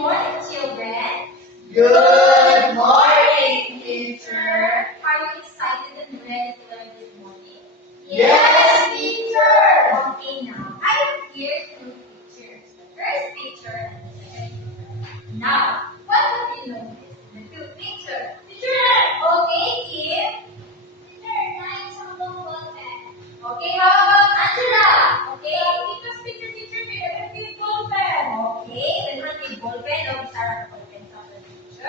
morning, children. Good morning, teacher. Are you excited and ready to learn this morning? Yes, teacher. Okay, now I have here two pictures. The first picture and the second picture. Now, what have you noticed in the two pictures? Teacher. Okay, Kim. Teacher, nice humble ballpen. Okay, how about Angela? Okay. Teacher's picture, teacher, favorite ballpen. Okay, then the ballpen. Now we start our ballpen of the picture.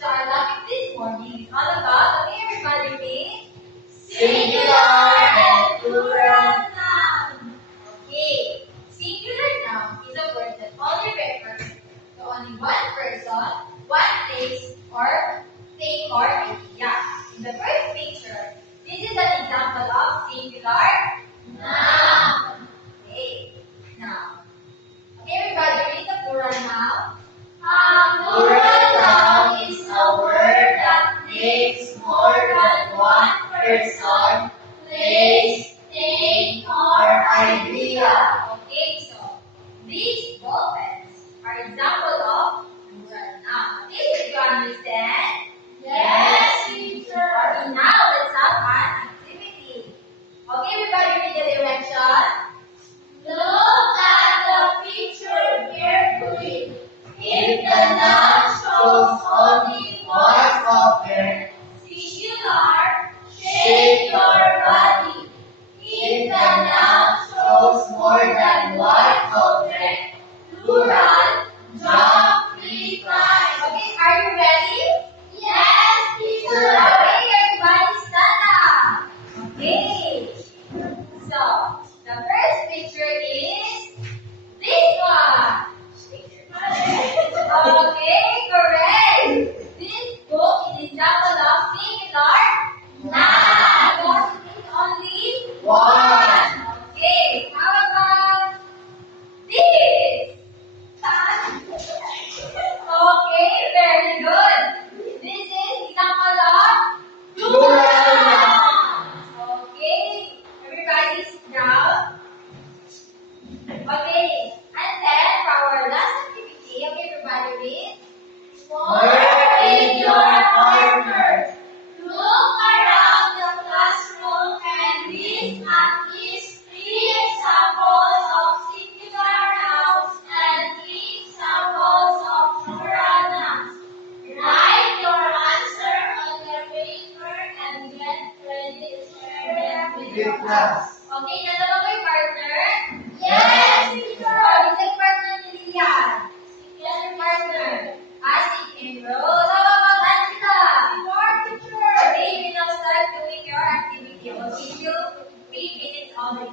So our topic this morning is all about, okay, everybody read? Singular and plural noun. Okay, singular noun is a word that only refers to only one person, one place, or thing or idea. In the first picture, this is an example of singular noun. Okay, now. Okay, everybody read the plural noun. Plural noun is a word that names more than one person, place, thing, or idea. Okay, so these ballpens are example of plural noun. Okay, did you understand? Yes, teacher. Okay, now let's have an activity. Okay, everybody read the direction. Look at the picture carefully. If the noun shows only one object, Singular, shake your body. If the noun shows more than one object, plural, jump 3 times. Okay, are you ready? yes, teacher. Okay, everybody stand up. Okay. So, the first picture is this one. Okay, correct. This book is example of singular noun. Because it is only One. Okay, how about this? Okay, very good. This is example of Plural noun. Okay, everybody sit down. Okay, and then for our last activity, okay, everybody read. Work with your partner. Look around the classroom and list at least 3 examples of singular nouns and 3 examples of plural nouns. Write your answer on the paper and get ready to share them with your class. Okay, nandun ba yung partner? Yes, teacher. Is it partner ni Lilian? Yes, Your partner? Si Kim Rose. How about Angela? Your teacher. Okay, we now start doing your activity. I will give you 3 minutes only.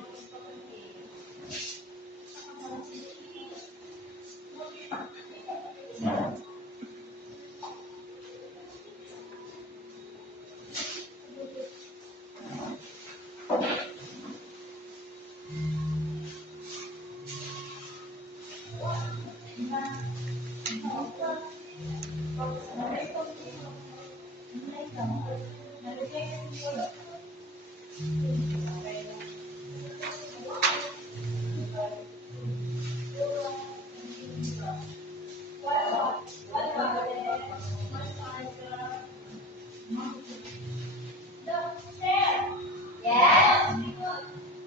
Yes?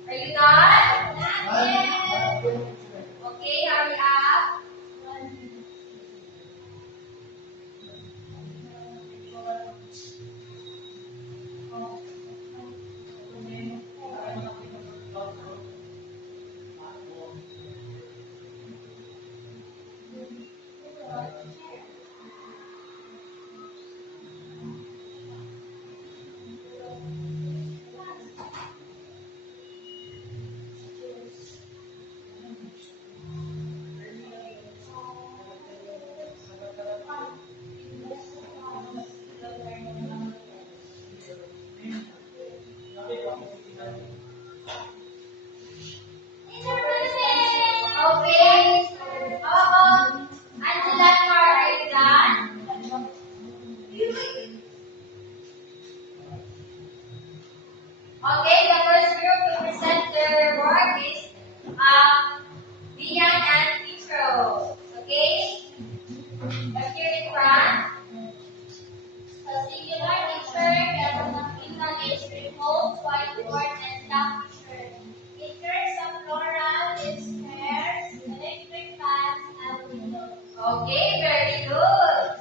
Are you done? Okay, hurry up. Okay. How about Angela and Mario? Okay, very good.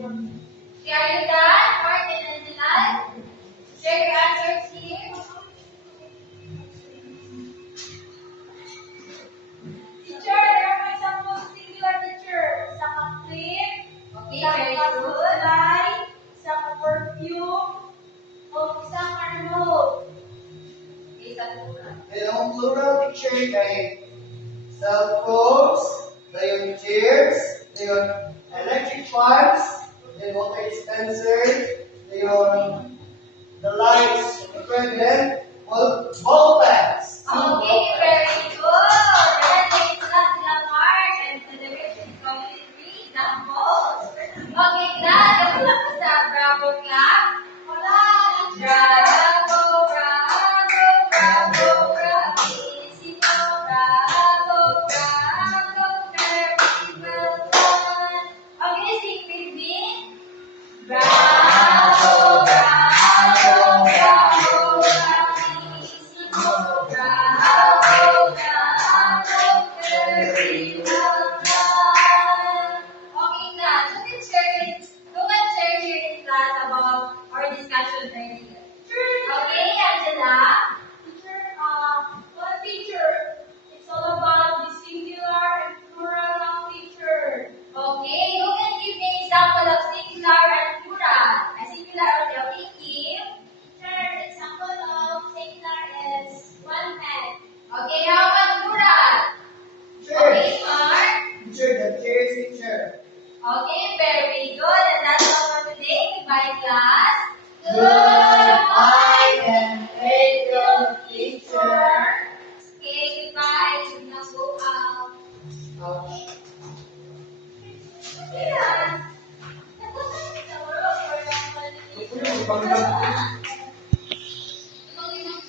Okay, are you done, Martin and Dylan? Share your answers here. Teacher, there are examples singular teacher. Sa clip, Okay, sa very good. supply, sa perfume, o sa remote. Okay, sa plural. Yung plural picture kay cell phones, yung chairs, yung electric fans, yung water dispenser, yung the lights, equipment, ball pens. Okay, very good. Then it's not the mark and the direction is going to read examples. Okay, class. Ako lang po sa Bravo clap. Wala, teacher. Bravo, bravo, bravo, bravissimo. Bravo, bravo, very well done. Okay, sing with me. Bravo, bravo, bravo, bravissimo. Bravo, bravo, very well done. Okay, class. Look at share here in class about our discussion earlier. Okay, Angela. Teacher, one teacher. It's all about the singular and plural noun teacher. Okay, who can give me example of singular and plural? A singular only, okay, Kim? Teacher, example of singular is one pen. Okay, how about plural? Okay, Mark? Teacher, the chairs teacher. Okay, very good. And that's all for today. Goodbye, class. Goodbye and thank you, teacher. Okay, goodbye. Should now go out. Ouch. Yeah. Pag-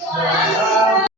Okay.